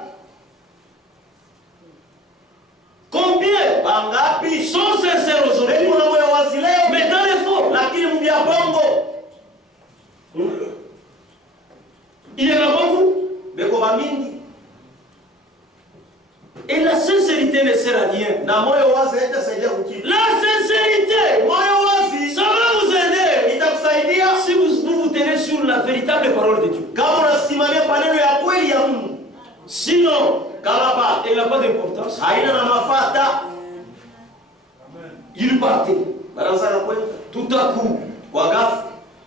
Combien Bangapi sont sincères aujourd'hui, beko na moyo wazi leo, mais dans les faux? lakini mja bongo? Il y en a beaucoup. Beko bamingi. Et la sincérité ne sert à rien. Na moyo wazi haitasaidia kukitu. La sincérité, Moyo wazi ça va vous aider itakusaidia si vous tenez sur la véritable parole de Dieu. kama unasimamia maneno ya kweli ya Mungu. Sinon, Kama ba elle n'a pas d'importance. haina na mafata. Il partait. Baraza la kweli Tout à coup, kwa ghafla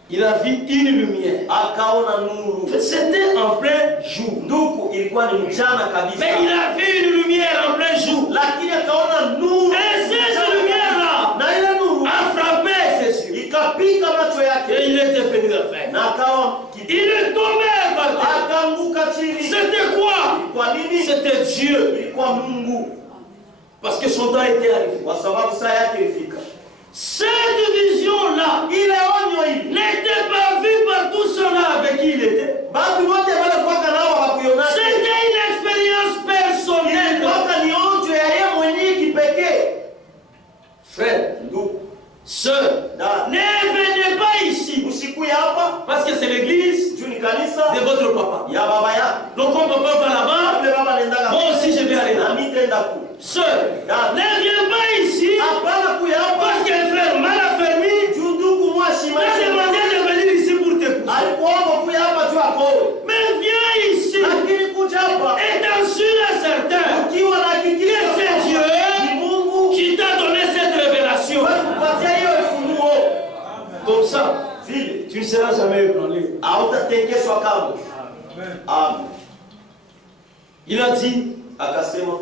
il a vu une lumière. akaona nuru. C'était en plein jour. Nduku ilikuwa ni mchana kabisa. Mais il a vu une lumière en plein jour. Lakini akaona nuru. Et cette lumière-là Na ile nuru a frappé ses yeux. ikapika macho Et yake. il était fini d'affaire. Na akawa Il est tombé par terre. akaanguka chini. C'était quoi? Kwa nini? C'était Dieu. Ilikuwa Mungu. Parce que son temps était arrivé. Kwa sababu saa yake ilifika. Cette vision-là Ile onyo hili n'était pas vue par tous ceux-là avec qui il était. batu wote wale kwa nao hawakuiona. C'était une expérience personnelle. Ilikuwa ni onyo ya yeye mwenyewe kipekee. Frère, Ndugu, sœur, da ne venez pas ici usikue hapa parce que c'est l'église juu ni kanisa de votre papa. ya baba yako. Donc quand papa va là-bas, Yule baba anaenda moi aussi je vais aller na là. mimi nitaenda ku. Sœur, ne viens pas ici Hapana kuya hapa parce qu'un frère mal affermi juu ndugu mwashi t'a demandé de venir ici pour t'épouser. alikuomba kuya hapa juu akoe. Mais viens ici Lakini kuja hapa étant sûr et certain ukiwa na hakikisho que c'est Dieu ni Mungu qui t'a donné cette révélation. kupatia hiyo ufunuo. Comme ça, Vile tu ne seras jamais ébranlé. hautatekeswa kamwe. Amen. Il a dit, Akasema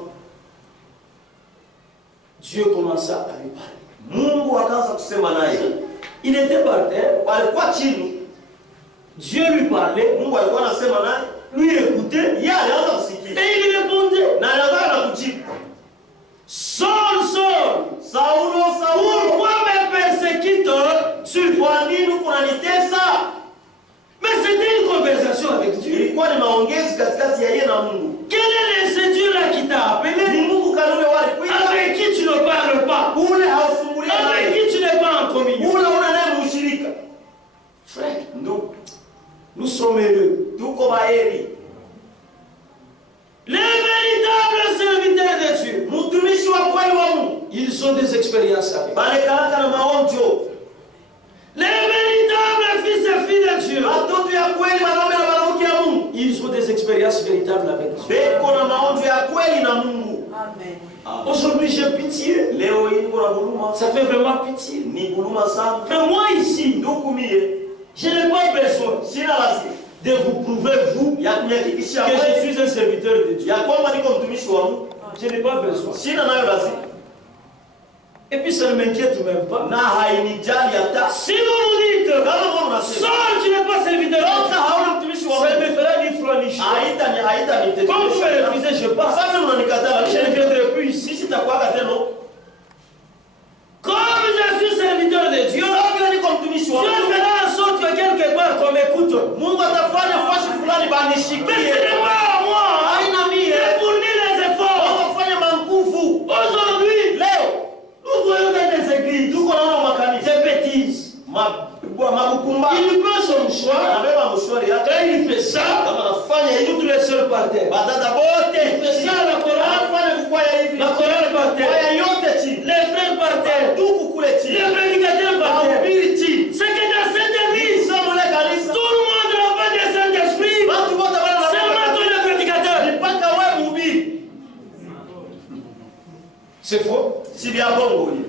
Dieu commença à lui parler. Mungu akaanza kusema naye. Il était par terre, Alikuwa chini, Dieu lui parlait, Mungu alikuwa anasema naye, lui écoutait, yeye alianza kusikia et il répondait. na anaanza na kujibu. Saul, Saul, Saulo, Saulo, pourquoi me persécutes-tu? kwa nini kunanitesa? Mais c'était une conversation avec Dieu. Ilikuwa ni maongezi katikati ya yeye na Mungu. Quel est ce Dieu-là qui t'a Ni appelé? Mungu kanule wale kuita Avec qui tu ne parles pas? ule haufungulia Avec naye. qui tu n'es pas en communion? Ule una naye mshirika. Frère, Ndugu, nous sommes heureux. tuko baheri. Les véritables serviteurs de Dieu, Mtumishi wa kweli wa Mungu ils ont des expériences avec. balekalaka na maonjo. Les véritables fils et filles de Dieu, Watoto ya kweli wanaume na wanawake ya Mungu ils ont des expériences véritables avec Dieu. beko na maonjo ya kweli na Mungu. Amen. Aujourd'hui, j'ai pitié. Leo hii niko na huruma. Ça fait vraiment pitié. Ni huruma sana. Mais moi ici, Ndugu mie, je n'ai pas besoin sina lazima de vous prouver, vous, ya kunihakikishia que wewe je suis un serviteur de Dieu. ya kwamba niko mtumishi wa Mungu. Je n'ai pas besoin. Sina nayo lazima. Et puis ça ne m'inquiète même pas. Na hainijali hata. Si vous vous dites, Kama wewe unasema Saul, tu n'es pas serviteur de toka Dieu, hauna mtumishi wa ça ne Mungu. me fera ni froid ni chaud. Haita ni Comme vous me refusez, je passe. Sasa unanikataa Je ne viendrai plus ici. sisi takuaga tena. Comme je suis serviteur de Dieu, Sasa niko mtumishi wa Dieu Mungu. fera en sorte que quelque part qu'on m'écoute. Mungu atafanya fashi fulani Mais ce banishikie. n'est pas à moi Haina mie. de fournir les efforts. Watafanya manguvu. Aujourd'hui, Leo nous voyons dans des églises tuko naona makanisa des bêtises. mabukumba. Il prend son choix. Anabeba mshwari yake. Quand il fait ça, Kama anafanya hivi toutes les sœurs par terre. badada bote. Il fait ça, la chorale, Anafanya kukwaya hivi. la chorale par terre. Kwaya yote chini. Les frères par terre. Ndugu kule chini. Les prédicateurs par terre. Mahubiri chini. C'est que dans cette église, Somo la kanisa. tout le monde n'a pas de Saint-Esprit. Watu wote wana Seulement tous les prédicateurs. mpaka wewe mhubiri. C'est faux. Si vya bongo hivi.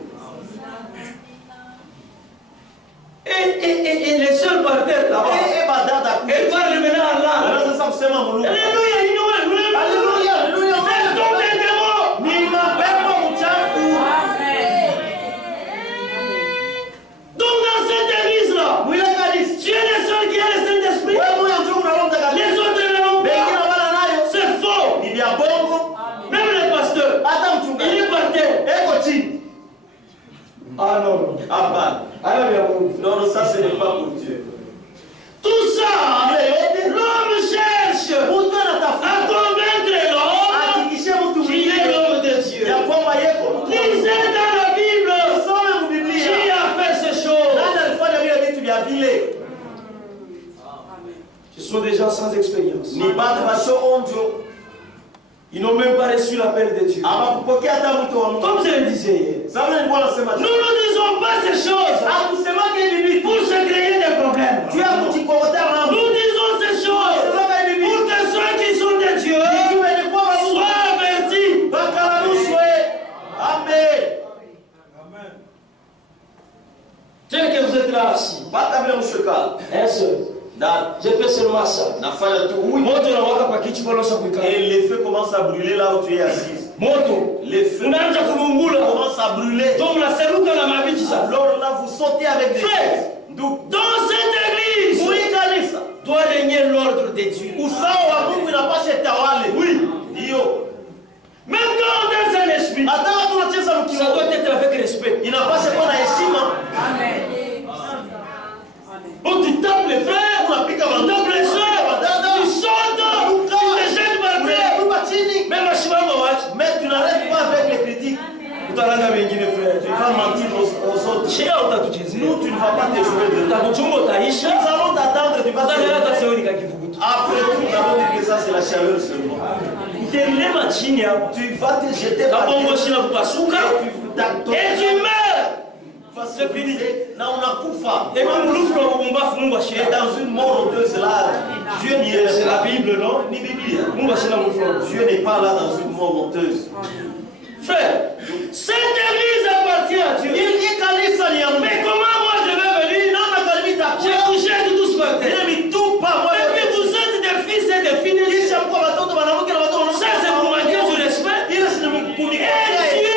Et les sœurs par terre là-bas, Badada kule. elles parlent maintenant en langue. Anaanza sasa kusema Mungu. Alléluia, Haleluya, haleluya. c'est donc des démons. Ni mapepo mchafu. Donc dans cette église-là, Mwile kanisa. Dieu Hapana. Non, non, ça ce n'est pas pour Dieu. Tout ça, l'homme cherche à convaincre l'homme qui est l'homme de Dieu. Lisez dans la Bible qui a fait ces choses. Ce sont des gens sans expérience. Ils n'ont même pas reçu l'appel de Dieu. Comme je le disais hier, nous ne disons pas ces choses pour se créer des problèmes. Nous disons ces choses pour que ceux qui sont de Dieu soient avertis. Amen. Tel que vous êtes là assis, un seul. Je fais seulement ça. Et les feux commencent à brûler là où tu es assis. Les feux commencent à brûler. Alors là, vous sautez avec des choses. Dans cette église, doit régner l'ordre de Dieu. Oui. Même quand on est un esprit, ça doit être avec respect. Amen. Oh, tu tapes les frères, tu tapes les soeurs, tu sautes, tu te jettes par terre. Mais tu n'arrêtes pas avec les critiques. Tu vas mentir aux autres. Nous, tu ne vas pas te jouer de nous. Nous allons t'attendre, tu vas te jouer. Après tout, nous allons dire que ça, c'est la chaleur seulement. Tu vas te jeter par terre. Et tu meurs. C'est fini. Non, on a couffé. Et dans une mort odieuse là, Dieu n'y est. C'est la Bible, non? Dieu n'est pas là dans une mort honteuse. Frère, cette église appartient à Dieu. Mais comment moi je vais venir? J'ai couché de tout ce matin. Et puis vous êtes des fils et des filles. Ça c'est pour manquer du respect. Et Dieu,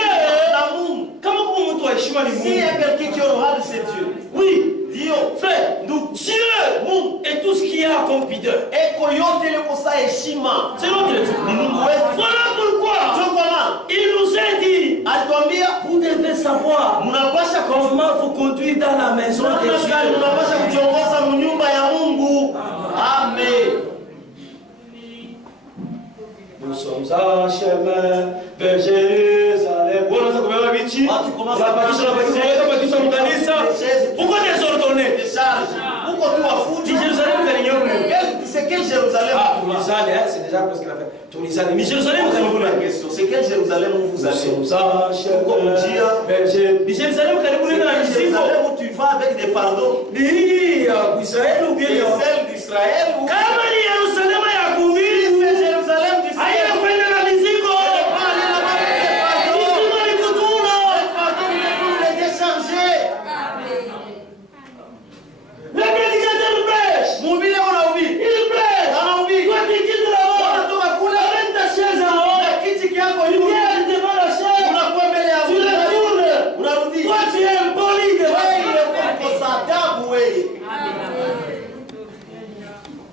comment vous me trouvez? S'il y a quelqu'un qui aura, c'est Dieu. Oui, Dieu, frère, nous, Dieu et tout ce qui a comme pideur. C'est notre Dieu. Voilà pourquoi il nous a dit, vous devez savoir comment vous conduire dans la maison de Dieu. Amen. Nous sommes en chemin vers Jérusalem. Pourquoi désordonner? Jérusalem, c'est quel Jérusalem? C'est déjà presque la fin. Mais Jérusalem, c'est quel Jérusalem où vous allez? Nous sommes en chemin vers Jérusalem, où tu vas avec des fardeaux. Israël ou bien celle d'Israël ou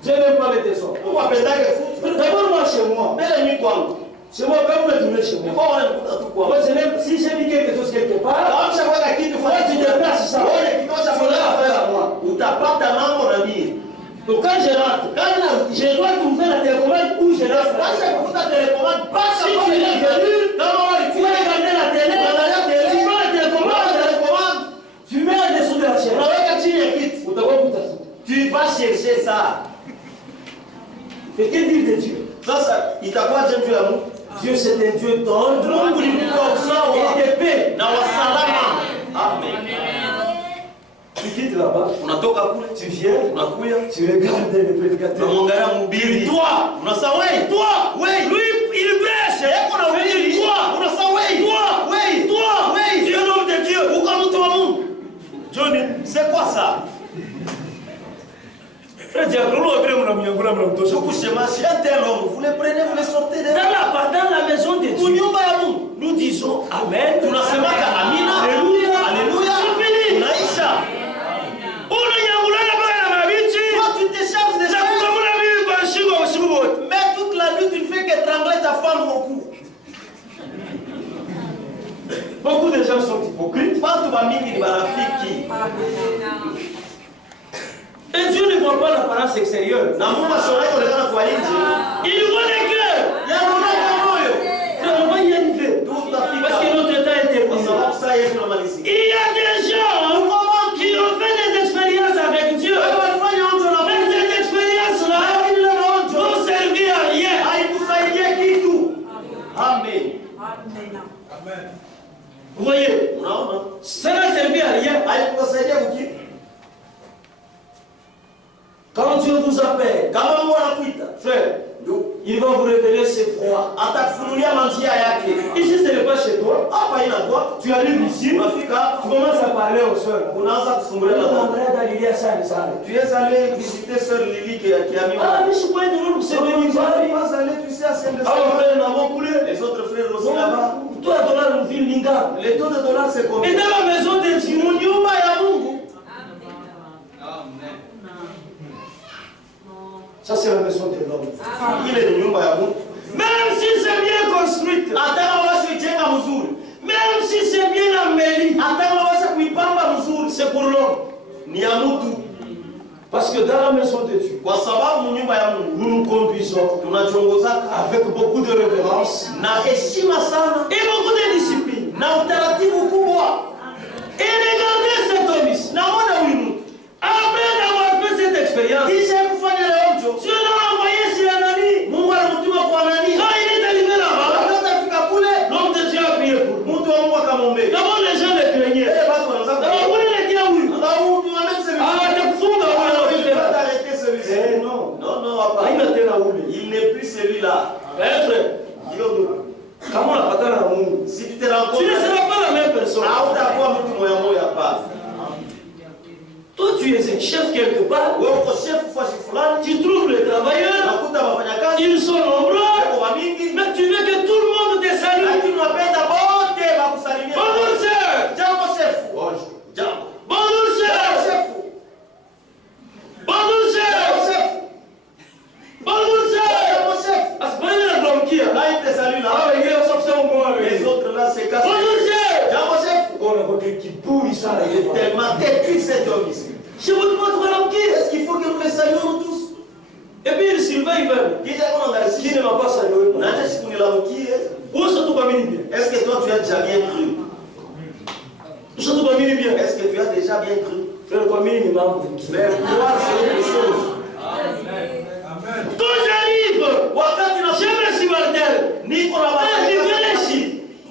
je n'aime pas les désordres. D'abord, moi, chez moi. Chez moi, quand vous me tournez chez moi. Si j'ai mis quelque chose quelque part, tu déplaces ça. C'est là affaire à moi. Donc quand je rentre, je dois trouver la télécommande où je reste. Si tu es venu, tu vas regarder la télé, tu prends la télécommande, tu mets en dessous de la chaîne. Tu vas chercher ça. Et que dire de Dieu? Il t'a quoi Dieu l'amour? Dieu c'est un Dieu d'ordre et de paix. Amen. Tu quittes là-bas, tu viens, tu regardes le prédicateur. Toi, lui, il prêche. Toi, tu es l'homme de Dieu. Johnny, c'est quoi ça? Frère Diacono, vous les prenez, vous les sortez de dans la maison de Dieu. Nous disons Amen. Alléluia. Alléluia. C'est fini. Naïcha. Toi, tu te charges de ça. Mais toute la nuit, tu ne fais qu'étrangler ta femme au cou. Beaucoup de gens sont hypocrites. Watu wa mingi ni marafiki. Et Dieu ne voit pas l'apparence extérieure. Il voit les cœurs. On va y arriver. Parce que notre temps est terminé. Il y a des gens qui ont fait des expériences avec Dieu. Mais ces expériences-là vont servir à rien. Amen. Vous voyez? Ça n'a servi à rien. Quand Dieu vous appelle, frère, il va vous révéler ses froids. Ici, ce n'est pas chez toi. Tu arrives ici, tu commences à parler aux soeurs. Tu es allé visiter sœur Lily qui a mis. Ah, mais je suis pas de tu sais à Saint-Denis. Les autres frères aussi là-bas. Toi, dollar, nous vit Linga. Les taux de dollars, c'est combien? Et dans la maison de Timon, il y a Mungu. Ça, c'est la maison de l'homme. Même si c'est bien construite, même si c'est bien embelli, c'est pour l'homme. Parce que dans la maison de Dieu, nous nous conduisons avec beaucoup de révérence et beaucoup de discipline. Et regardez cet homme ici. Après avoir fait cette expérience, Dieu l'a envoyé chez Anani. Quand il est arrivé là-bas, l'homme de Dieu a prié pour lui. D'abord, les gens le craignaient. D'abord, vous les dites oui. Il n'est plus celui-là. Si tu te rends compte, tu ne seras pas la même personne. Toi, tu es un chef quelque part. Tu trouves les travailleurs. Ils sont nombreux. Mais tu veux que tout le monde te salue. Bonjour, chef. Bonjour, chef. Bonjour, chef. Bonjour, chef. Bonjour, chef. Les autres là, c'est cassé. Bonjour, chef. Il est tellement têtu cet homme ici. Je vous demande l'homme qui est. Est-ce qu'il faut que nous les saluions tous? Et puis il surveille même. Qui ne m'a pas salué. Est-ce que toi tu as déjà bien cru? Est-ce que tu as déjà bien cru? Frère, croire c'est autre chose. Quand j'arrive, je me suis mortel.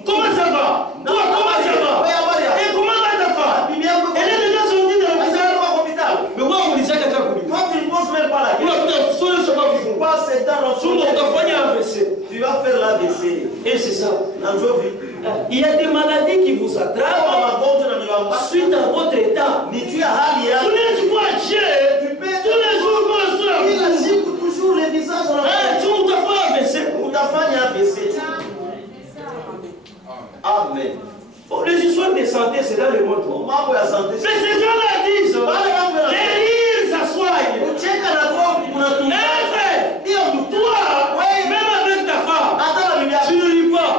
Comment ça va? Toi, comment ça va? Et comment va ta femme? Elle est déjà sortie de l'hôpital. Mais moi, on disait quelqu'un pour lui. Toi, tu ne poses même pas la question. Tu vas faire l'AVC. Et c'est ça. Il y a des maladies qui vous attrapent suite à votre état. Vous n'êtes pas Dieu. Tous les jours, toujours les visages en Amen. Les histoires de santé, c'est dans le monde. Mais ces gens-là disent, les rires s'assoient. Toi, même avec ta femme, tu ne ris pas.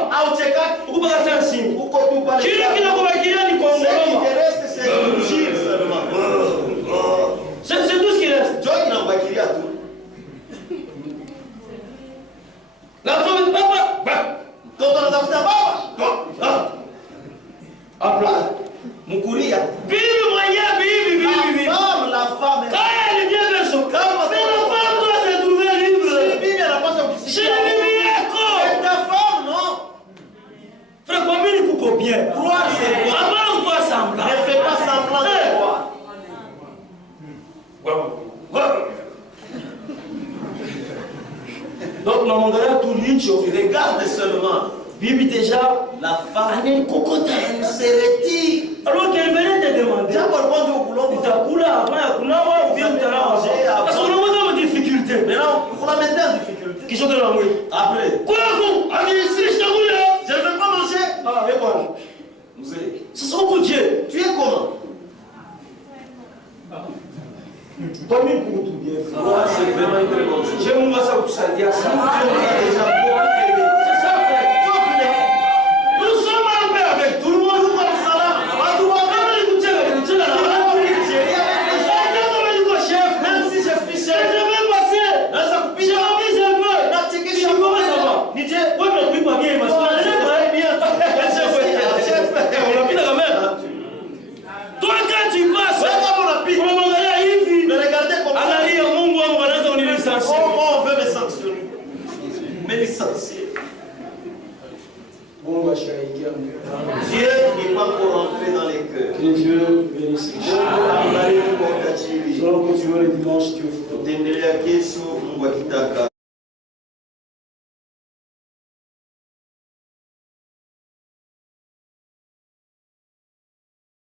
Pourquoi pas faire un signe? Tu dis qu'il n'a pas qu'il y a du Congo. C'est tout ce qui reste. La femme de papa. Moukuria. Bibi moyen, bibi. La femme. Quand elle vient vers son camp, mais la femme doit se trouver libre. Chez le bibi, c'est ta femme, non? Frère, combien il coûte combien? Croire, c'est quoi? Avant, on voit semblant. Ne fais pas semblant de croire. Donc, nous avons tout une chose. Regarde seulement. Bibi déjà, la femme, elle se retire. Alors qu'elle venait te demander. Tu as coulé avant, parce qu'on a une difficulté. Maintenant, il faut la mettre en difficulté. Qui sont de la mouille. Après. Quoi, vous? Allez ici, je t'ai voulu. Je ne veux pas manger. Ah, avec quoi? C'est son coup de Dieu. Tu es comment? Pas mis pour tout bien. C'est vraiment une très bonne chose. J'aime moi ça pour ça dire ça. Nous sommes en paix avec tout le monde. Dieu n'est pas pour rentrer dans les cœurs. Que Dieu bénisse. Mungu abariki kwa utajiri. Nous allons continuer le dimanche. Tutendelea kesho, Mungu akitaka.